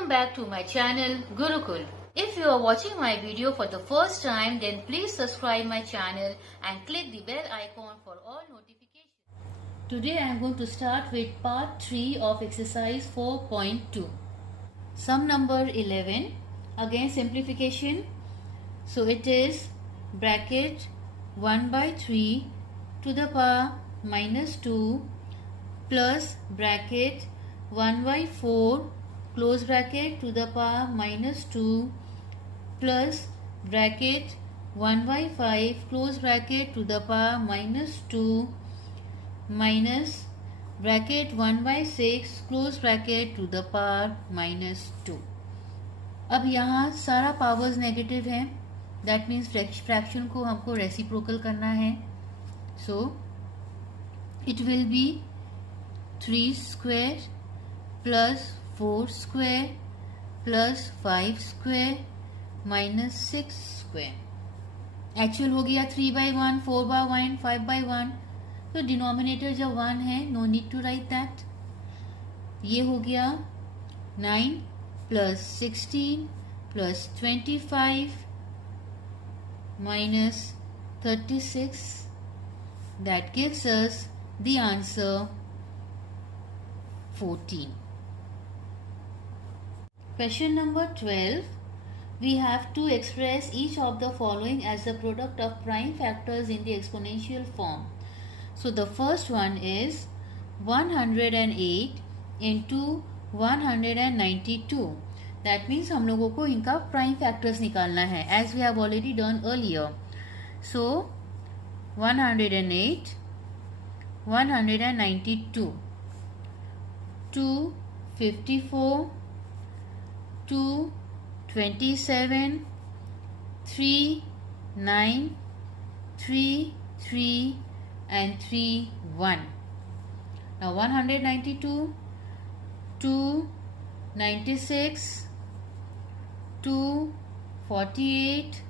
Welcome back to my channel Gurukul. If you are watching my video for the first time, then please subscribe my channel and click the bell icon for all notifications. Today I am going to start with part 3 of exercise 4.2. Sum number 11. Again simplification. So it is bracket 1 by 3 to the power minus 2 plus bracket 1 by 4 close bracket to the power minus 2 plus bracket 1 by 5 close bracket to the power minus 2 minus bracket 1 by 6 close bracket to the power minus 2. अब यहाँ सारा powers negative है, that means fraction को हमको reciprocal करना है. So it will be 3 square plus 4 square plus 5 square minus 6 square. Actual हो गया 3 by 1, 4 by 1, 5 by 1. तो डिनोमिनेटर जब 1 है, no need to write that. ये हो गया 9 plus 16 plus 25 minus 36. That gives us the answer 14. Question number 12. We have to express each of the following as the product of prime factors in the exponential form. So the first one is 108 into 192. That means हम लोगों को इनका prime factors निकालना है, as we have already done earlier. So 108, 192, 254, 2, 27, 3, 9, 3, 3 and 3, 1. Now 192, 2, 96, 2, 48,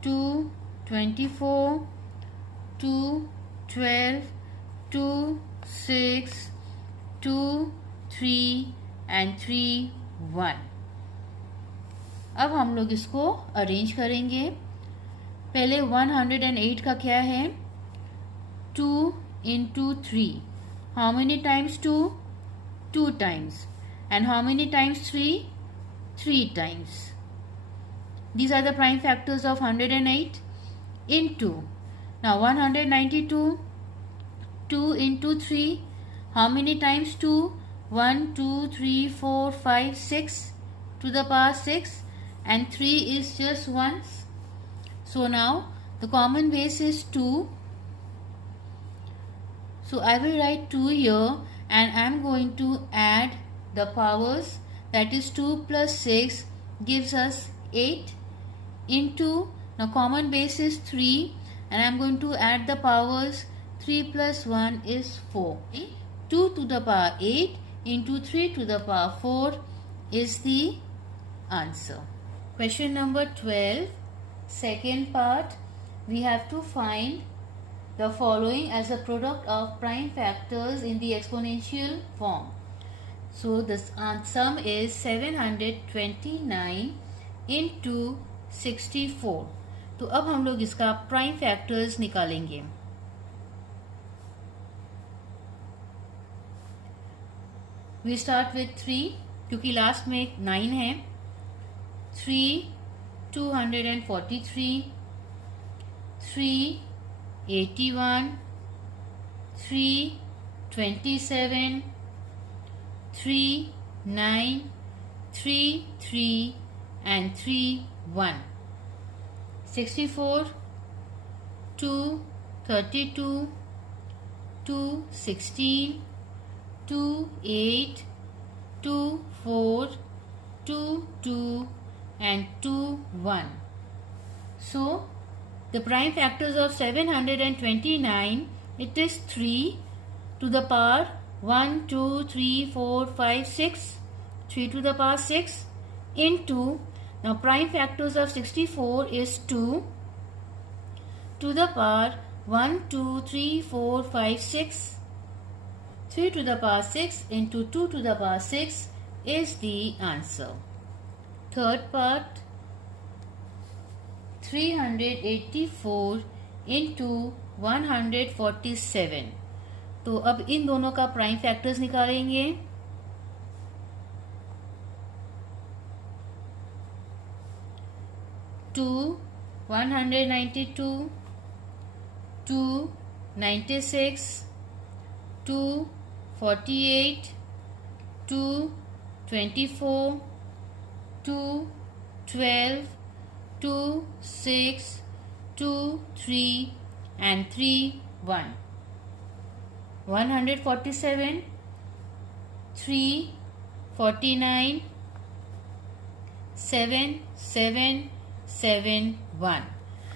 2, 24, 2, 12, 2, 6, 2, 3 and 3, 1. अब हम लोग इसको अरेंज करेंगे. पहले 108 का क्या है? 2 into 3. How many times 2? 2 times. And how many times 3? 3 times. These are the prime factors of 108. Into. Now 192. 2 into 3. How many times 2? 1, 2, 3, 4, 5, 6 to the power 6. And 3 is just once. So now the common base is 2. So I will write 2 here and I am going to add the powers, that is 2 plus 6 gives us 8 into, now common base is 3 and I am going to add the powers. 3 plus 1 is 4. 2 to the power 8 into 3 to the power 4 is the answer. Question number 12, second part. We have to find the following as a product of prime factors in the exponential form. So the sum is 729 into 64. तो अब हम लोग इसका prime factors निकालेंगे. We start with 3 क्योंकि last में 9 है. 3, 243, 3, 81, 3, 27, 3, 9, 3, 3 and 3, 1. 64, 2, 32, 2, 16, 2, 8, 2, 4, 2, 2 and 2, 1. So the prime factors of 729, it is 3 to the power 1, 2, 3, 4, 5, 6, 3 to the power 6 into, now prime factors of 64 is 2 to the power 1, 2, 3, 4, 5, 6, 3 to the power 6 into 2 to the power 6 is the answer. Third part, 384 into 147. तो अब इन दोनों का prime factors निकालेंगे. 2 192, 2 96, 2 48, 2 24, 2 12, 2 6, 2 3 and 3 1. 147, 3 49, 7 7 7 1.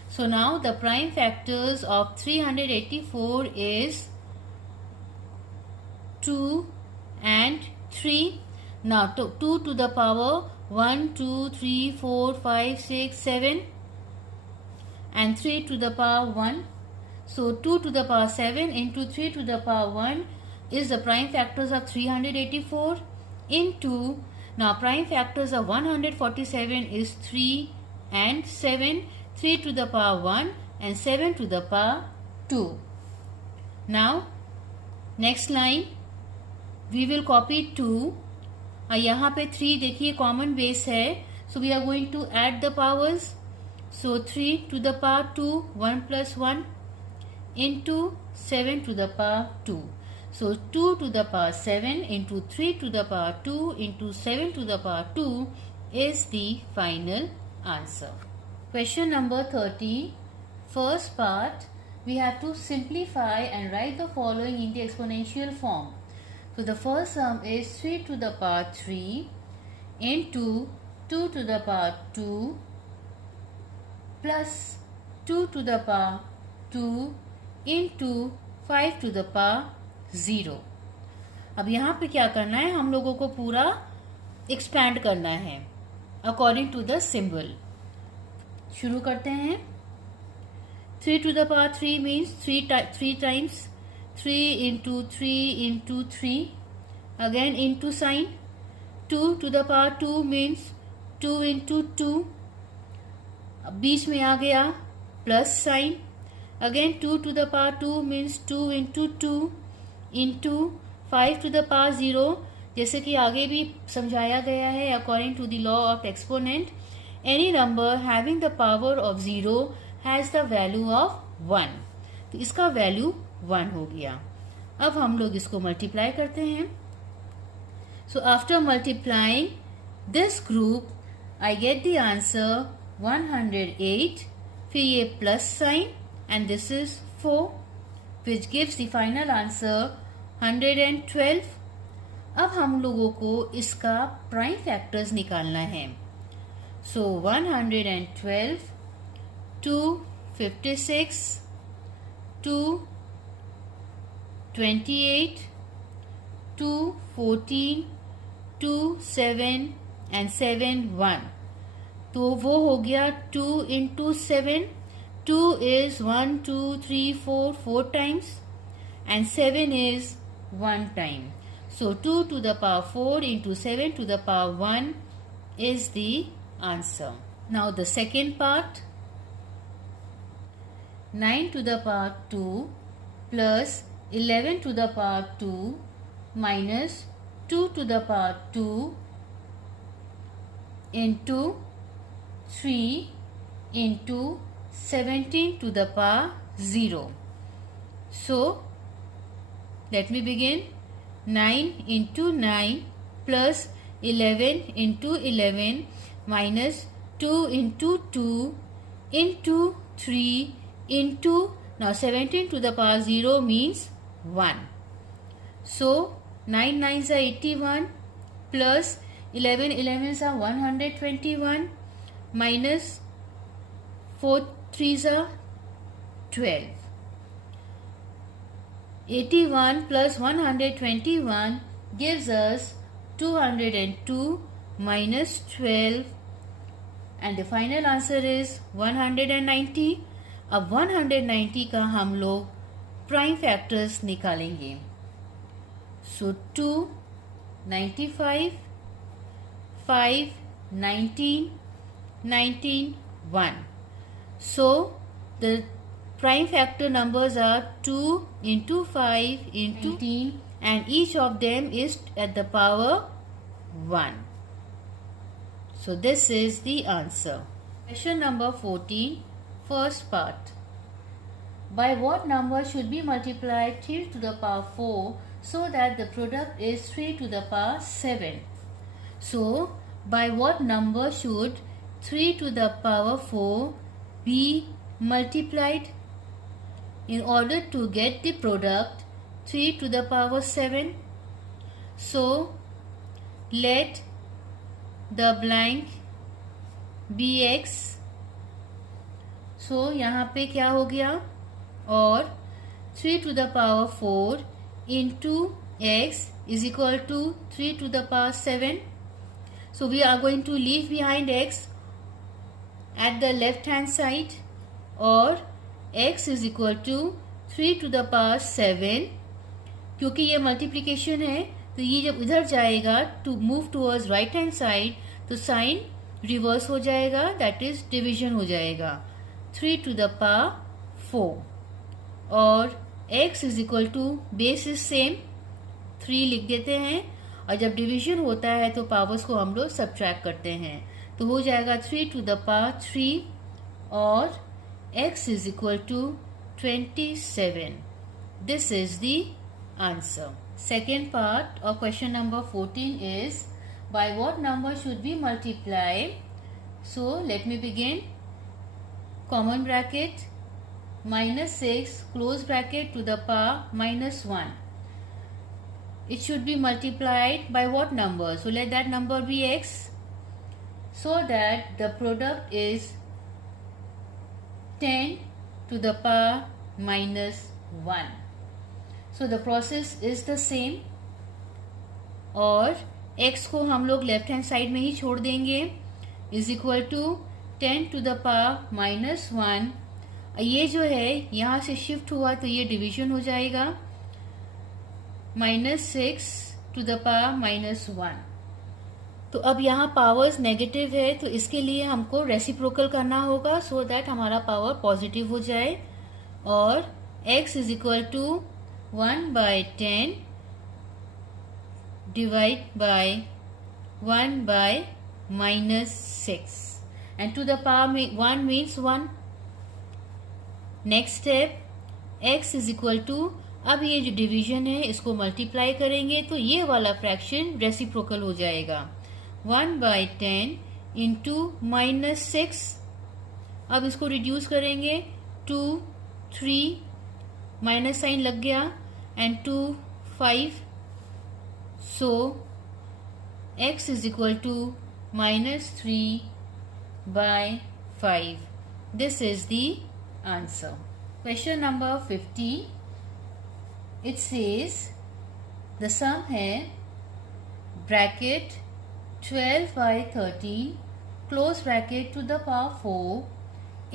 So now the prime factors of 384 is 2 and 3. Now 2 to the power 1 2 3 4 5 6 7 and 3 to the power 1. So 2 to the power 7 into 3 to the power 1 is the prime factors of 384 into, now prime factors of 147 is 3 and 7, 3 to the power 1 and 7 to the power 2. Now next line we will copy 2. यहाँ पे 3 देखिए common base है, so we are going to add the powers. So 3 to the power 2, 1 plus 1 into 7 to the power 2. So 2 to the power 7 into 3 to the power 2 into 7 to the power 2 is the final answer. Question number 30. First part, we have to simplify and write the following in the exponential form. So the first sum is 3 to the power 3 into 2 to the power 2 plus 2 to the power 2 into 5 to the power 0. अब यहाँ पे क्या करना है, हम लोगों को पूरा एक्सपैंड करना है अकॉर्डिंग टू द सिंबल. शुरू करते हैं. 3 to the power 3 means 3 times 3 into 3 into 3, again into sign. 2 to the power 2 means 2 into 2, बीच में आ गया plus sign. Again 2 to the power 2 means 2 into 2 into 5 to the power 0, जैसे कि आगे भी समझाया गया है according to the law of exponent. Any number having the power of 0 has the value of 1. तो इसका वैल्यू 1 हो गया. अब हम लोग इसको मल्टीप्लाई करते हैं. So after multiplying this group I get the answer 108, फिर ये plus sign and this is 4, which gives the final answer 112. अब हम लोगों को इसका प्राइम फैक्टर्स निकालना है. सो 112, 256, 228, 214, 27 and 7 1. तो वो हो गया 2 into 7. 2 is 1 2 3 4 4 times and 7 is 1 time. So 2 to the power 4 into 7 to the power 1 is the answer. Now the second part, 9 to the power 2 plus 11 to the power 2 minus 2 to the power 2 into 3 into 17 to the power 0. So let me begin. 9 into 9 plus 11 into 11 minus 2 into 2 into 3 into, now 17 to the power 0 means 1. So 9 9s are 81 plus 11 11s are 121 minus 4 3s are 12. 81 plus 121 gives us 202 minus 12 and the final answer is 190. अब 190 का हम लोग prime factors निकालेंगे. सो 2, 95, 5, 19, 19, 1. So the prime factor numbers are 2 into 5 into 19, and each of them is at the power 1. So this is the answer. Question number 14, first part. By what number should be multiplied 3 to the power 4 so that the product is 3 to the power 7? So by what number should 3 to the power 4 be multiplied in order to get the product 3 to the power 7? So let the blank be x. So यहाँ पे क्या हो गया, और 3 to the power 4 into x is equal to 3 to the power 7. So we are going to leave behind x at the left hand side, और x is equal to 3 to the power 7. क्योंकि ये multiplication है तो ये जब इधर जाएगा to move towards right hand side तो साइन रिवर्स हो जाएगा, दैट इज डिवीजन हो जाएगा 3 to the power 4, और x is equal to base is same 3 लिख देते हैं, और जब डिवीजन होता है तो पावर्स को हम लोग सब्ट्रैक्ट करते हैं तो हो जाएगा 3 to the power 3 और x is equal to 27. This is the answer. Second part of question number 14 is by what number should we multiply? So let me begin. Common bracket minus 6 close bracket to the power minus 1. It should be multiplied by what number? So let that number be x so that the product is 10 to the power minus 1. So the process is the same, और x को हम लोग left hand side में ही छोड़ देंगे, is equal to 10 to the power minus 1. ये जो है यहाँ से शिफ्ट हुआ तो ये डिवीजन हो जाएगा -6 to the power minus 1. तो अब यहाँ पावर्स नेगेटिव है तो इसके लिए हमको रेसिप्रोकल करना होगा सो दैट हमारा पावर पॉजिटिव हो जाए, और x is equal to 1/10 divide by 1/-6 and to the power 1 means 1. Next step x is equal to, अब ये जो डिवीजन है इसको मल्टीप्लाई करेंगे तो ये वाला फ्रैक्शन रेसिप्रोकल हो जाएगा 1/10 इंटू -6. अब इसको रिड्यूस करेंगे 2, 3 माइनस साइन लग गया and 2, 5. So x is equal to -3/5. This is the answer. Question number 15. It says the sum है bracket 12/13 close bracket to the power 4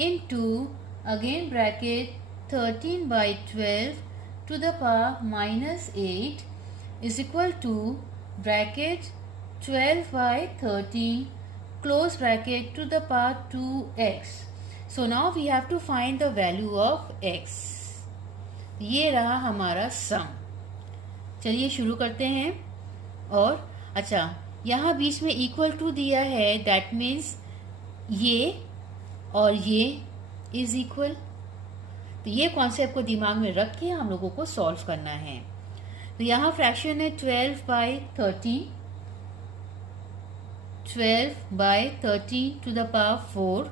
into again bracket 13/12 to the power -8 is equal to bracket 12/13 close bracket to the power 2x. So now we have to find the value of x. ये रहा हमारा सम. चलिए शुरू करते हैं. और अच्छा, यहाँ बीच में इक्वल टू दिया है, दैट मीन्स ये और ये इज इक्वल. तो ये कॉन्सेप्ट को दिमाग में रख के हम लोगों को सॉल्व करना है. तो यहाँ फ्रैक्शन है 12/13 टू द पावर 4,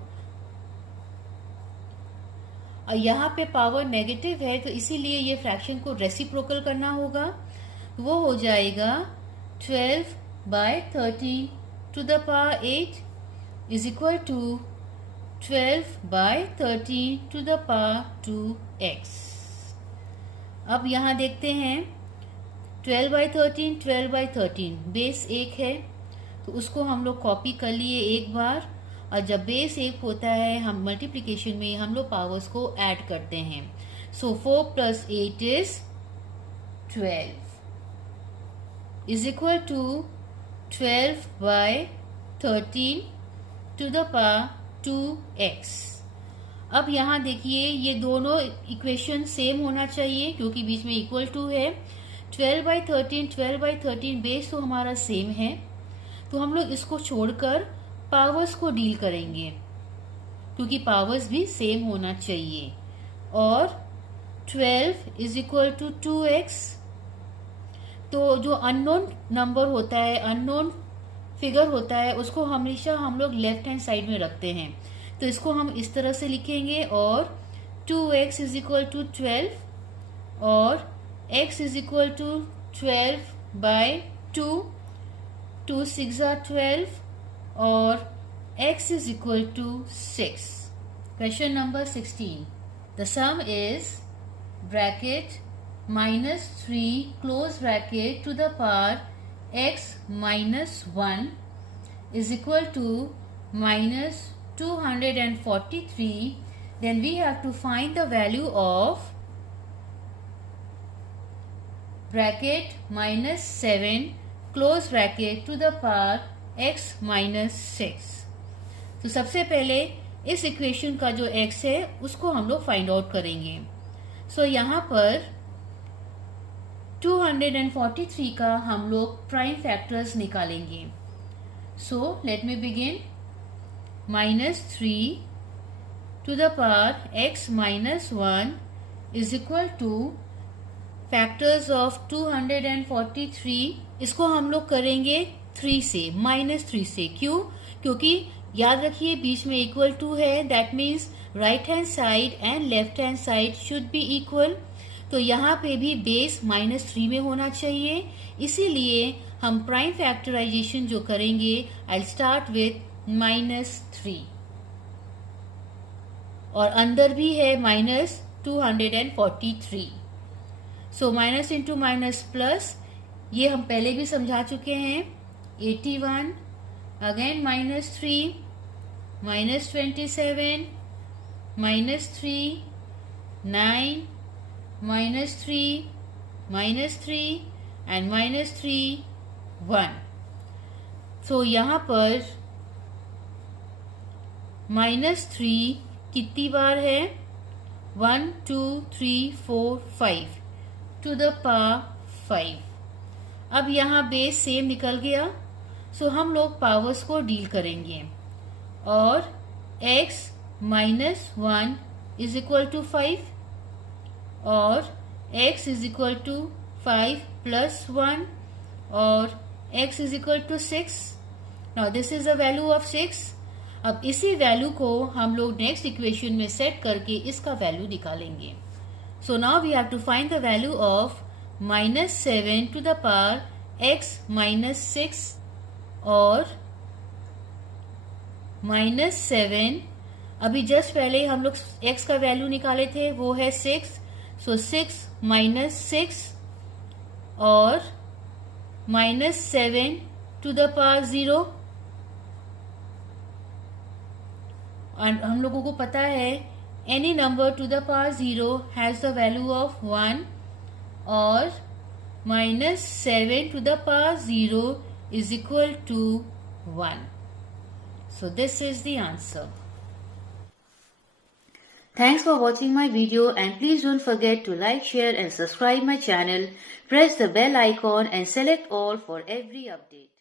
और यहाँ पे पावर नेगेटिव है तो इसीलिए ये फ्रैक्शन को रेसिप्रोकल करना होगा. वो हो जाएगा 12/13 to the power 8 is equal to 12/13 to the power 2x. अब यहाँ देखते हैं 12/13 बेस 1 है तो उसको हम लोग कॉपी कर लिए एक बार, और जब बेस 1 होता है हम मल्टीप्लिकेशन में हम लोग पावर्स को ऐड करते हैं. सो 4 + 8 is 12 is equal to 12/13 13 to the power 2x। अब यहाँ देखिए ये दोनों इक्वेशन सेम होना चाहिए क्योंकि बीच में इक्वल टू है। 12/13 बेस तो हमारा सेम है, तो हम लोग इसको छोड़कर पावर्स को डील करेंगे क्योंकि पावर्स भी सेम होना चाहिए। और 12 इज इक्वल टू 2x। तो जो अननोन नंबर होता है, अननोन फिगर होता है, उसको हमेशा हम लोग लेफ्ट हैंड साइड में रखते हैं। तो इसको हम इस तरह से लिखेंगे और 2x इज इक्वल टू 12 और x is equal to 12/2, 2 6 are 12 और x is equal to 6. Question number 16. The sum is bracket minus 3 close bracket to the power x minus 1 is equal to minus 243. Then we have to find the value of bracket minus 7 close bracket to the power x minus 6. तो सबसे पहले इस equation का जो x है उसको हम लोग फाइंड आउट करेंगे। सो यहाँ पर 243 का हम लोग प्राइम फैक्टर्स निकालेंगे। So let me begin. -3 to the power x minus 1 is equal to factors of 243। इसको हम लोग करेंगे 3 से, -3 से। क्यों? क्योंकि याद रखिए बीच में इक्वल टू है, that means right hand side and left hand side should be equal. तो यहाँ पे भी बेस -3 में होना चाहिए, इसीलिए हम प्राइम फैक्टराइजेशन जो करेंगे आई स्टार्ट विथ -3 और अंदर भी है -243। So minus into minus plus, ये हम पहले भी समझा चुके हैं। 81 अगेन -3 -27 -3 9 -3 -3 एंड -3 1। सो यहाँ पर -3 कितनी बार है? 1 2 3 4 5 टू द पावर 5। अब यहाँ बेस सेम निकल गया, सो हम लोग पावर्स को डील करेंगे और x minus 1 is equal to 5 और x is equal to 5 plus 1 और x is equal to 6. Now this is the value of 6. अब इसी वैल्यू को हम लोग नेक्स्ट इक्वेशन में सेट करके इसका वैल्यू निकालेंगे। So now we have to find the value of -7 to the power x minus 6 और -7, अभी जस्ट पहले हम लोग x का वैल्यू निकाले थे, वो है 6। So 6 minus 6 और -7 to the power 0। और हम लोगों को पता है any number to the power 0 has the value of 1 और -7 to the power 0 is equal to 1. So this is the answer. Thanks for watching my video and please don't forget to like, share and subscribe my channel. Press the bell icon and select all for every update.